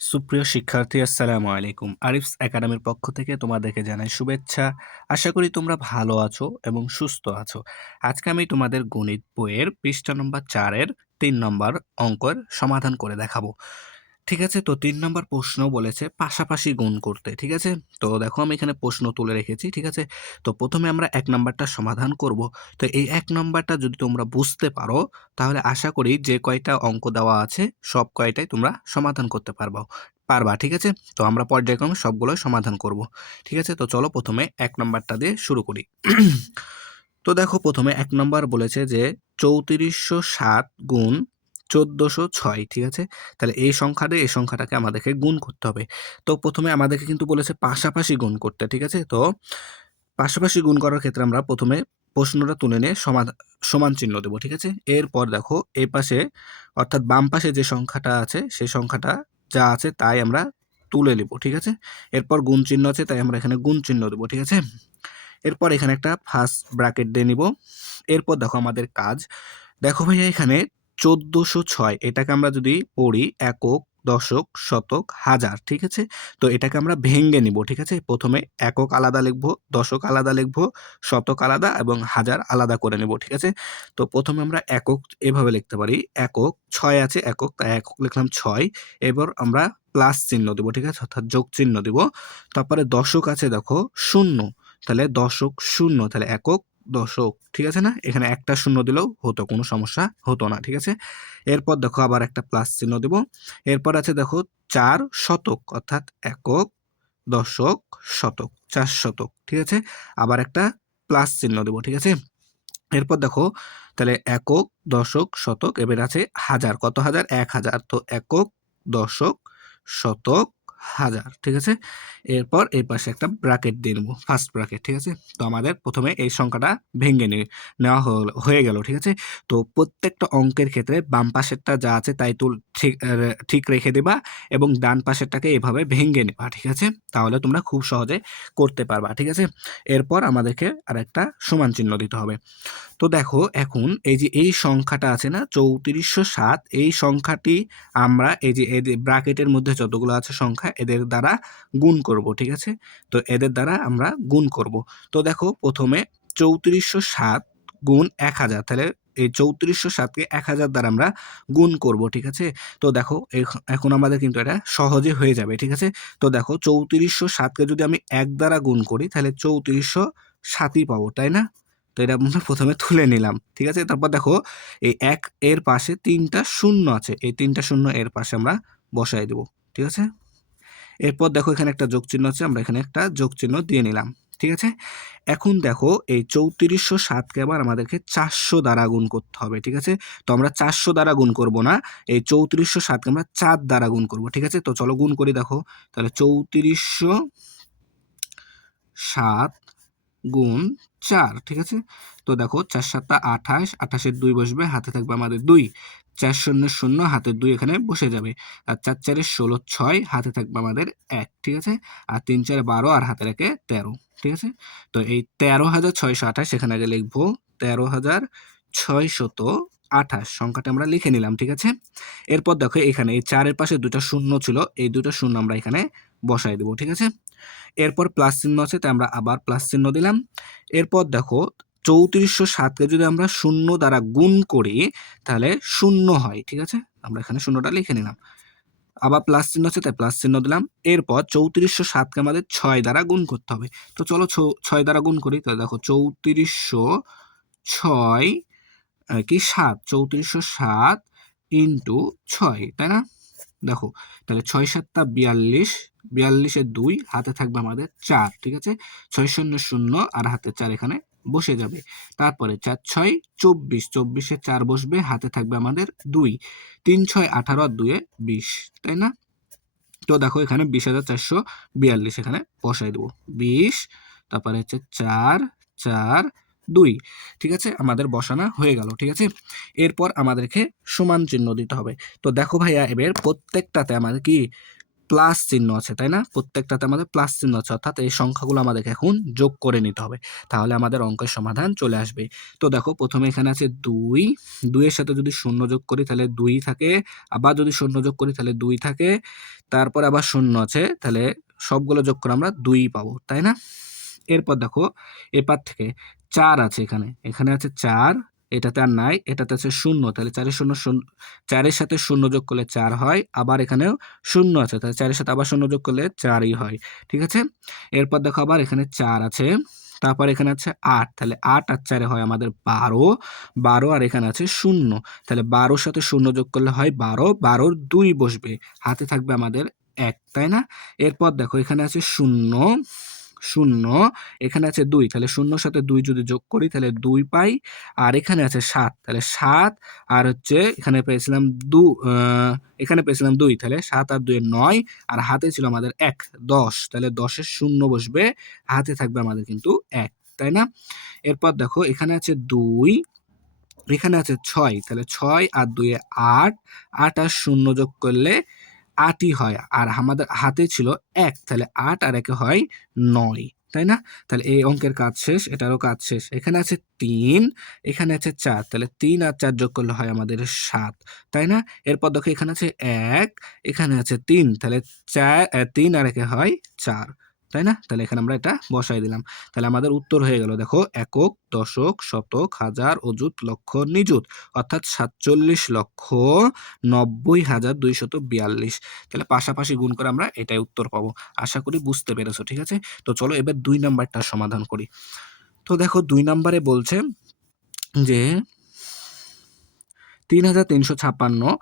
সুপ্রিয় শিক্ষার্থী আসসালামু আলাইকুম। আরিফস একাডেমির পক্ষ থেকে তোমাদেরকে জানাই শুভেচ্ছা। আশা করি তোমরা ভালো আছো এবং সুস্থ আছো। আজকে আমি তোমাদের গণিত বইয়ের পৃষ্ঠা নম্বর ৪ এর ৩ নম্বর অঙ্কের সমাধান করে দেখাবো। ঠিক আছে? তো ৩ নম্বর প্রশ্ন বলেছে পাশাপাশি গুণ করতে। ঠিক আছে? তো দেখো আমি এখানে প্রশ্ন তুলে রেখেছি। ঠিক আছে? তো ১ম এ আমরা ১ নাম্বারটা সমাধান করব। তো এই ১ নাম্বারটা যদি তোমরা বুঝতে পারো তাহলে আশা করি যে কয়টা অঙ্ক দেওয়া আছে সব কয়টাই তোমরা সমাধান করতে পারবা। ঠিক আছে? তো আমরা পর্যায়ক্রমে সবগুলোই সমাধান করব। ঠিক আছে? তো চলো ১ম এ ১ নাম্বারটা দিয়ে শুরু করি। তো দেখো ১ম এ ১ নাম্বার বলেছে যে ৩৪০৭ গুণ ১৪০৬। ঠিক আছে? তাহলে এই সংখ্যা দিয়ে এই সংখ্যাটাকে আমাদেরকে গুণ করতে হবে। তো ১ম এ আমাদেরকে কিন্তু বলেছে পাশাপাশি গুণ করতে। ঠিক আছে? তো পাশাপাশি গুণ করার ক্ষেত্রে আমরা ১ম এ প্রশ্নটা তুলে নিয়ে সমান চিহ্ন দেব। ঠিক আছে? এরপর দেখো এই পাশে অর্থাৎ বাম পাশে যে সংখ্যাটা আছে সেই সংখ্যাটা যা আছে তাই আমরা তুলে নিব। ঠিক আছে? এরপর গুণ চিহ্ন আছে তাই আমরা এখানে গুণ চিহ্ন দেব। ঠিক আছে? এরপর এখানে একটা ফার্স্ট ব্র্যাকেট দিয়ে নিব। এরপর দেখো আমাদের কাজ। দেখো ভাইয়া এখানে ১৪০৬ এটাকে আমরা যদি পড়ি একক, দশক, শতক, হাজার। ঠিক আছে? তো এটাকে আমরা ভেঙে নিব। ঠিক আছে? ১ম এ একক আলাদা লিখব, দশক আলাদা লিখব, শতক আলাদা এবং হাজার আলাদা করে নেব। ঠিক আছে? তো ১ম এ আমরা একক এভাবে লিখতে পারি। একক ৬ আছে একক, তাই একক লিখলাম ৬। এবার আমরা প্লাস চিহ্ন দিব। ঠিক আছে? অর্থাৎ যোগ চিহ্ন দিব। তারপরে দশক আছে দেখো ০, তাহলে দশক ০, তাহলে একক, দশক। ঠিক আছে না? এখানে একটা শূন্য দিলেও হতো, কোনো সমস্যা হতো না। ঠিক আছে? এরপর দেখো আবার একটা প্লাস চিহ্ন দিব। এরপর আছে দেখো ৪ শতক অর্থাৎ একক, দশক, শতক, ৪ শতক। ঠিক আছে? আবার একটা প্লাস চিহ্ন দেব। ঠিক আছে? এরপর দেখো তাহলে একক, দশক, শতক, এবার আছে হাজার। কত হাজার? ১,০০০। তো একক, দশক, শতক, হাজার। ঠিক আছে? এরপর এই পাশে একটা ব্র্যাকেট দিয়ে নেব, ফার্স্ট ব্র্যাকেট। ঠিক আছে? তো আমাদের ১ম এ এই সংখ্যাটা ভেঙে নেওয়া হয়ে গেল। ঠিক আছে? তো প্রত্যেকটা অঙ্কের ক্ষেত্রে বাম পাশেরটা যা আছে তাই ঠিক রেখে দিবা এবং ডান পাশেরটাকে এভাবে ভেঙে নেবা। ঠিক আছে? তাহলে তোমরা খুব সহজে করতে পারবা। ঠিক আছে? এরপর আমাদেরকে আরেকটা সমান চিহ্ন দিতে হবে। তো দেখো এখন এই যে এই সংখ্যাটা আছে না ৩৪০৭, এই সংখ্যাটি আমরা এই যে এদের ব্র্যাকেটের মধ্যে যতগুলো আছে সংখ্যা এদের দ্বারা গুণ করব। ঠিক আছে? তো এদের দ্বারা আমরা গুণ করব। তো দেখো ১ম এ ৩৪০৭ গুণ ১,০০০, তাহলে এই ৩৪০৭ কে ১,০০০ দ্বারা আমরা গুণ করব। ঠিক আছে? তো দেখো এখন আমাদের কিন্তু এটা সহজে হয়ে যাবে। ঠিক আছে? তো দেখো ৩৪০৭ কে যদি আমি ১ দ্বারা গুণ করি তাহলে ৩৪০৭ই পাবো, তাই না? তো এটা আমরা ১ম এ তুলে নিলাম। ঠিক আছে? তারপর দেখো এই ১ এর পাশে ৩ টা শূন্য আছে। এই ৩ টা শূন্য এর পাশে আমরা বসায় দেব। ঠিক আছে? এরপর দেখো এখানে একটা যোগ চিহ্ন আছে। আমরা এখানে একটা যোগ চিহ্ন দিয়ে নিলাম। ঠিক আছে? এখন দেখো এই ৩৪০৭ কে আবার আমাদেরকে ৪০০ দ্বারা গুণ করতে হবে। ঠিক আছে? তো আমরা ৪০০ দ্বারা গুণ করব না। এই ৩৪০৭ কে আমরা ৪ দ্বারা গুণ করব। ঠিক আছে? তো চলো গুণ করি দেখো। তাহলে ৩৪০৭ গুণ ৪। ঠিক আছে? তো দেখো ৪ ৭ ২৮, ২৮ এর ২ বসবে, হাতে থাকবে আমাদের ২। ৪ শূন্য ০, হাতের ২ এখানে বসে যাবে। আর ৪ ৪ ১৬, ৬, হাতে থাকবে আমাদের ১। ঠিক আছে? আর ৩ ৪ ১২ আর হাতে রাখে ১৩। ঠিক আছে? তো এই ১৩,৬২৮ এখানে আগে লিখবো ১৩,৬২৮ সংখ্যাটা আমরা লিখে নিলাম। ঠিক আছে? এরপর দেখো এখানে এই ৪ এর পাশে ২ টা শূন্য ছিল। এই ২ টা শূন্য আমরা এখানে বসায় দেব। ঠিক আছে? এরপর প্লাস চিহ্ন আছে তাই আমরা আবার প্লাস চিহ্ন দিলাম। এরপর দেখো ৩৪০৭ কে যদি আমরা ০ দ্বারা গুণ করি তাহলে ০ হয়। ঠিক আছে? আমরা এখানে ০টা লিখে নিলাম। আবার প্লাস চিহ্ন আছে তাই প্লাস চিহ্ন দিলাম। এরপর ৩৪০৭ কে আমাদের ৬ দ্বারা গুণ করতে হবে। তো চলো ৬ দ্বারা গুণ করি। তাহলে দেখো ৩৪০৬ কি ৭, ৩৪০৭ ইন্টু ৬, তাই না? দেখো তাহলে ৬ ৭ ৪২, ৪২ এর ২, হাতে থাকবে আমাদের ৪। ঠিক আছে? ৬ শূন্য ০ আর হাতে ৪ এখানে বসে যাবে। তারপরে ৪ ৬ ২৪, ২৪ এ ৪ বসবে, হাতে থাকবে আমাদের ২। ৩ ৬ ১৮ আর ২ এ ২০, তাই না? তো দেখো এখানে ২০,৪৪২ এখানে বসাই দেব। ২০, তারপরে হচ্ছে ৪ ৪ ২। ঠিক আছে? আমাদের বসানো হয়ে গেল। ঠিক আছে? এরপর আমাদেরকে সমান চিহ্ন দিতে হবে। তো দেখো ভাইয়া এবার প্রত্যেকটাতে আমাদের কি প্লাস চিহ্ন আছে, তাই না? প্রত্যেকটাতে আমাদের প্লাস চিহ্ন আছে, অর্থাৎ এই সংখ্যাগুলো আমাদেরকে এখন যোগ করে নিতে হবে। তাহলে আমাদের অঙ্কের সমাধান চলে আসবে। তো দেখো প্রথমে এখানে আছে 2, 2 এর সাথে যদি 0 যোগ করি তাহলে 2 থাকে, আবার যদি 0 যোগ করি তাহলে 2 থাকে, তারপর আবার 0 আছে, তাহলে সবগুলো যোগ করে আমরা 2 পাবো, তাই না? এরপর দেখো এপার থেকে 4 আছে এখানে, এখানে আছে 4, এটাতে আর নাই, এটাতে আছে 0, তাহলে 4 এর 0 0, 4 এর সাথে 0 যোগ করলে 4 হয়, আবার এখানেও 0 আছে, তাহলে 4 এর সাথে আবার 0 যোগ করলে 4ই হয়, ঠিক আছে? এরপর দেখো আবার এখানে 4 আছে, তারপর এখানে আছে 8, তাহলে 8 আর 4 হয় আমাদের 12, 12 আর এখানে আছে 0, তাহলে 12 সাথে 0 যোগ করলে হয় 12, 12 2 বসবে, হাতে থাকবে আমাদের 1, তাই না? এরপর দেখো এখানে আছে 0, 0, এখানে আছে 2, তাহলে 0 এর সাথে 2 যদি যোগ করি তাহলে 2 পাই, আর এখানে আছে 7, তাহলে 7 আর হচ্ছে এখানে পেয়েছিলাম এখানে পেয়েছিলাম 2, তাহলে 7 আর 2 এর 9, আর হাতে ছিল আমাদের 1, 10, তাহলে 10 এর 0 বসবে, হাতে থাকবে আমাদের কিন্তু 1, তাই না? এরপর দেখো এখানে আছে 2, এখানে আছে 6, তাহলে 6 আর 2 এ 8, 8 আর 0 যোগ করলে 8ই হয়, আর আমাদের হাতে ছিল 1, তাহলে 8 আর 1 হয় 9, তাই না? তাহলে এই অঙ্কের কাজ শেষ, এটারও কাজ শেষ। এখানে আছে 3, এখানে আছে 4, তাহলে 3 আর 4 যোগ করলে হয় আমাদের 7, তাই না? এরপর দেখো এখানে আছে 1, এখানে আছে 3, তাহলে 3 আর 1 হয় 4, তাই না? তাহলে এখানে আমরা এটা বসাই দিলাম। তাহলে আমাদের উত্তর হয়ে গেল, দেখো একক, দশক, শতক, হাজার, অযুত, লক্ষ, নিযুত, অর্থাৎ 47,90,242। তাহলে পাশাপাশি গুণ করে আমরা এটাই উত্তর পাবো। আশা করি বুঝতে পেরেছো, ঠিক আছে? তো চলো এবার 2 নাম্বারটা সমাধান করি। তো দেখো 2 নাম্বারে বলছে যে 3,356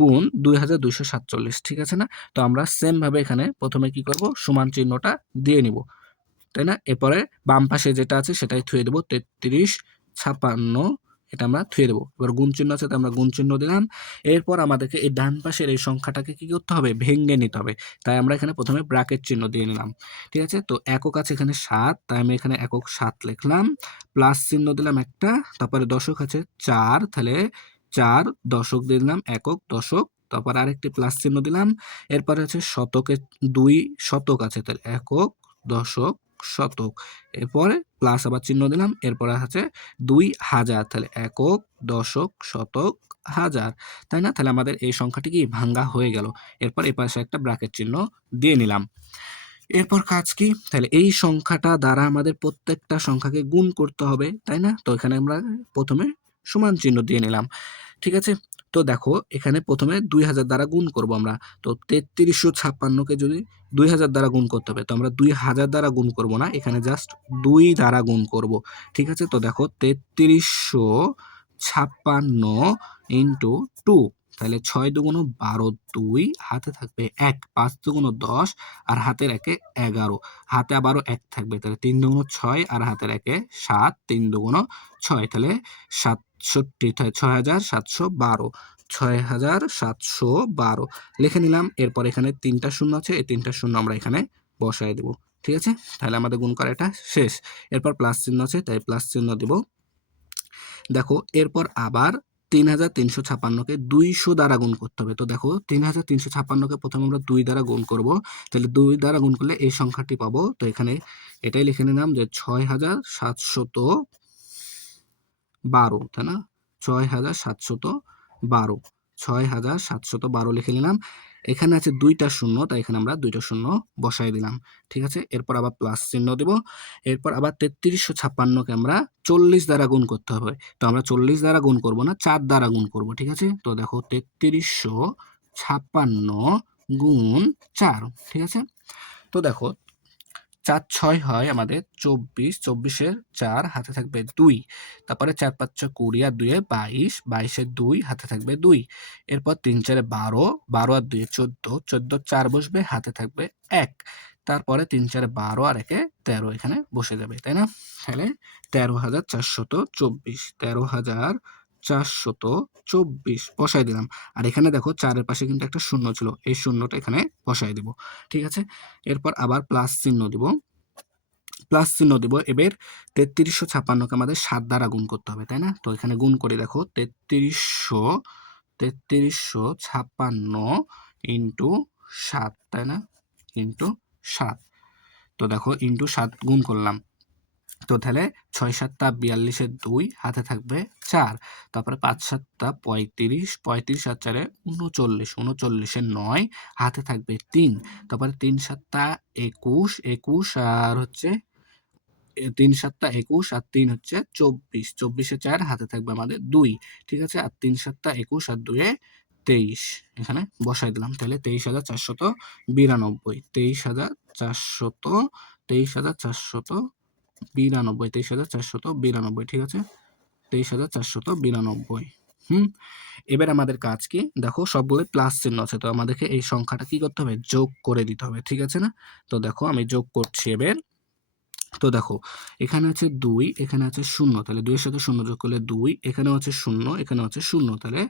গুণ 2,247, ঠিক আছে না? তো আমরা সেম ভাবে এখানে প্রথমে কি করব, সমান চিহ্নটা দিয়ে নিব, তাই না? এরপরে বাম পাশে যেটা আছে সেটাই থুয়ে দেবো, 33, 56 এটা আমরা থুয়ে দেবো। এবার গুণ চিহ্ন আছে, তো আমরা গুণ চিহ্ন দিলাম। এরপর আমাদেরকে এই ডান পাশের এই সংখ্যাটাকে কি করতে হবে, ভেঙে নিতে হবে। তাই আমরা এখানে প্রথমে ব্র্যাকেট চিহ্ন দিয়ে নিলাম, ঠিক আছে? তো একক আছে এখানে 7, তাই আমি এখানে একক 7 লিখলাম, প্লাস চিহ্ন দিলাম একটা, তারপরে দশক আছে 4, তাহলে 4 দশক দিয়ে দিলাম, একক দশক, তারপর আরেকটি প্লাস চিহ্ন দিলাম। এরপরে আছে শতকে 2 শতক আছে, তাহলে একক, দশক, শতক, এরপরে প্লাস আবার চিহ্ন দিলাম, এরপরে আছে 2000, তাহলে একক, দশক, শতক, হাজার, তাই না? তাহলে আমাদের এই সংখ্যাটি কি ভাঙ্গা হয়ে গেল। এরপর এই পাশে একটা ব্র্যাকেট চিহ্ন দিয়ে নিলাম। এরপর কাজ কি, তাহলে এই সংখ্যাটা দ্বারা আমাদের প্রত্যেকটা সংখ্যাকে গুণ করতে হবে, তাই না? তো এখানে আমরা প্রথমে সমান চিহ্ন দিয়ে নিলাম, ঠিক আছে? তো দেখো এখানে প্রথমে 2000 দ্বারা গুণ করব আমরা। তো 3356কে যদি 2000 দ্বারা গুণ করতে হবে, তো আমরা 2000 দ্বারা গুণ করব না, এখানে জাস্ট 2 দ্বারা গুণ করব, ঠিক আছে? তো দেখো 3356 ইন্টু 2, তাহলে 6 দুগুণ 12, 2 হাতে থাকবে 1, 5 দুগুণ 10, আর হাতের 1-এ 11, হাতে আবারও 1 থাকবে, তাহলে 3 দুগুণ 6, আর হাতের 1-এ 7, 3 দুগুণ 6, তাহলে 67, তাহলে 6712, 6712 লিখে নিলাম। এরপর এখানে 3টা শূন্য আছে, এই 3টা শূন্য আমরা এখানে বসায় দেব, ঠিক আছে? তাহলে আমাদের গুণ করা এটা শেষ। এরপর প্লাস চিহ্ন আছে, তাই প্লাস চিহ্ন দিব। দেখো এরপর আবার 3,356কে 200 দ্বারা গুণ করতে হবে। তো দেখো 3,356কে প্রথমে আমরা 2 দ্বারা গুণ করব, তাহলে 2 দ্বারা গুণ করলে এই সংখ্যাটি পাবো। তো এখানে এটাই লিখে নিলাম যে 6,712, তাই না? 6,712, 6,712 লিখে নিলাম। এখানে আছে 2টা শূন্য, তাই এখানে আমরা 2টা শূন্য বসাই দিলাম, ঠিক আছে? এরপর আবার প্লাস চিহ্ন দিব। এরপর আবার 3356কে আমরা 40 দ্বারা গুণ করতে হবে। তো আমরা 40 দ্বারা গুণ করব না, 4 দ্বারা গুণ করব, ঠিক আছে? তো দেখো 3356 গুণ 4, ঠিক আছে? তো দেখো 4 6 হয় আমাদের 24, 24-এর 4 হাতে থাকবে 2, তারপরে 4 5 6 20, আর 2 এ 22, 22-এর 2 হাতে থাকবে 2, এরপর 3 4 এ 12, 12 আর 2 এ 14, 14 4 বসবে, হাতে থাকবে 1, তারপরে 3 4 এ 12, আর 1 এ 13 এখানে বসে যাবে, তাই না? তাহলে 13,424, 13,424 বসাই দিলাম। আর এখানে দেখো 4 এর পাশে কিন্তু একটা শূন্য ছিল, এই শূন্যটা এখানে বসাই দিব, ঠিক আছে? এরপর আবার প্লাস চিহ্ন দিব, প্লাস চিহ্ন দিব। এবার 3356কে আমাদের 7 দ্বারা গুণ করতে হবে, তাই না? তো এখানে গুণ করে দেখো 3356 ইন্টু 7, তাই না? ইন্টু 7। তো দেখো ইন্টু 7 গুণ করলাম। তো তাহলে 6 7 টা 42 এর 2 হাতে থাকবে 4। তারপরে 5 7 টা 35, 35 আর 4 এ 39, 39 এর 9 হাতে থাকবে 3। তারপরে 3 7 টা 21, 21 আর হচ্ছে ৩ ৭ টা ২১ আর ৩ হচ্ছে ২৪, ২৪ এ 4 হাতে থাকবে আমাদের ২। ঠিক আছে? আর ৩ ৭ টা ২১ আর ২ এ ২৩ এখানে বসাই দিলাম। তাহলে ২৩,৪92, ২৩,৪92, ঠিক আছে? ২৩,৪92। হুম? এবার আমাদের কাজ কি? দেখো সবগুলোই প্লাস চিহ্ন আছে। তো আমাদেরকে এই সংখ্যাটা কি করতে হবে? যোগ করে দিতে হবে। ঠিক আছে না? তো দেখো আমি যোগ করছি এবার। তো দেখো এখানে আছে ২, এখানে আছে ০। তাহলে ২ এর সাথে ০ যোগ করলে ২, এখানেও আছে ০, এখানেও আছে ০। তাহলে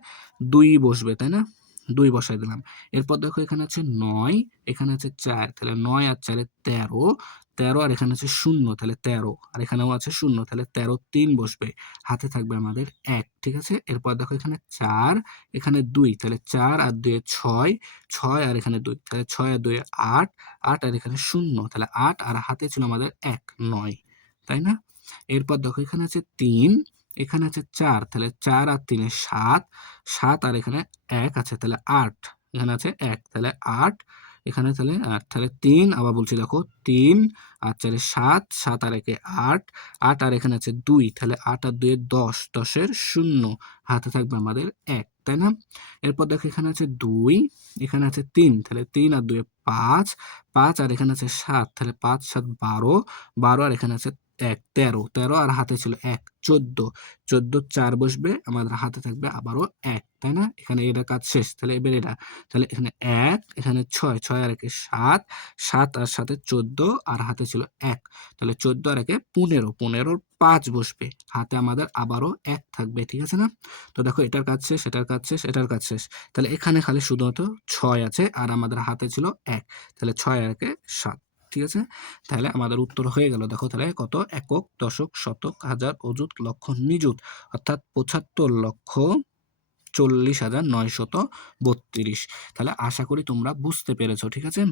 ২ বসবে, তাই না? ২ বসাই দিলাম। এরপর দেখো এখানে আছে ৯, এখানে আছে ৪। তাহলে ৯ আর ৪ এ ১৩, ১৩ আর এখানে আছে ০, তাহলে ১৩ আর এখানেও আছে ০, তাহলে ১৩ ৩ বসবে। হাতে থাকবে আমাদের ১, ঠিক আছে? এরপর দেখো এখানে ৪, এখানে ২, তাহলে ৪ আর ২ এ ৬, ৬ আর এখানে ২, তাহলে ৬ আর ২ এ ৮, ৮ আর এখানে ০, তাহলে ৮ আর হাতে ছিল আমাদের ১, ৯, তাই না? এরপর দেখো এখানে আছে ৩, এখানে আছে ৪, তাহলে ৪ আর ৩ এ ৭, ৭ আর এখানে ১ আছে, তাহলে ৮, এখানে আছে ১, তাহলে ৮, এখানে তাহলে ৮, তাহলে ৩ আবার বলছি দেখো ৩ আর ৪ এ ৭, ৭ আর ১ এ ৮, ৮ আর এখানে আছে ২, তাহলে ৮ আর ২ এ ১০, ১০ এর ০, হাতে থাকবে আমাদের ১, তাই না? এরপর দেখো এখানে আছে ২, এখানে আছে ৩, তাহলে ৩ আর ২ এ ৫, ৫ আর এখানে আছে ৭, তাহলে ৫ ৭ ১২, ১২ আর এখানে আছে ১, ১৩, ১৩ আর হাতে ছিল ১, ১৪, ১৪ ৪ বসবে, আমাদের হাতে থাকবে আবারও ১, তাই না? এখানে এটা কাজ শেষ। তাহলে এবার এটা, তাহলে এখানে ১, এখানে ৬, ৬ আর ১ এ ৭, ৭ আর ৭ এ ১৪ আর হাতে ছিল ১, তাহলে ১৪ আর ১ এ ১৫, ১৫ র ৫ বসবে, হাতে আমাদের আবারও ১ থাকবে, ঠিক আছে না? তো দেখো এটার কাজ শেষ, এটার কাজ শেষ, এটার কাজ শেষ। তাহলে এখানে খালি শুধুমাত্র ৬ আছে আর আমাদের হাতে ছিল ১, তাহলে ৬ আর ১ এ ৭, ঠিক আছে? তাহলে আমাদের উত্তর হয়ে গেল। দেখো তাহলে কত? একক, দশক, শতক, হাজার, অযুত, লক্ষ, নিযুত, অর্থাৎ ৭৫,৪০,৯৩২। তাহলে আশা করি তোমরা বুঝতে পেরেছো, ঠিক আছে?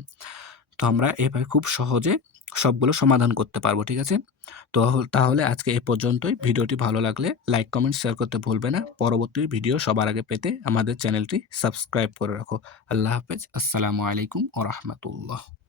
তো আমরা এভাবে খুব সহজে সবগুলো সমাধান করতে পারবো, ঠিক আছে? তো তাহলে আজকে এ পর্যন্তই। ভিডিওটি ভালো লাগলে লাইক, কমেন্ট, শেয়ার করতে ভুলবে না। পরবর্তী ভিডিও সবার আগে পেতে আমাদের চ্যানেলটি সাবস্ক্রাইব করে রাখো। আল্লাহ হাফেজ। আসসালামু আলাইকুম ওয়া রাহমাতুল্লাহ।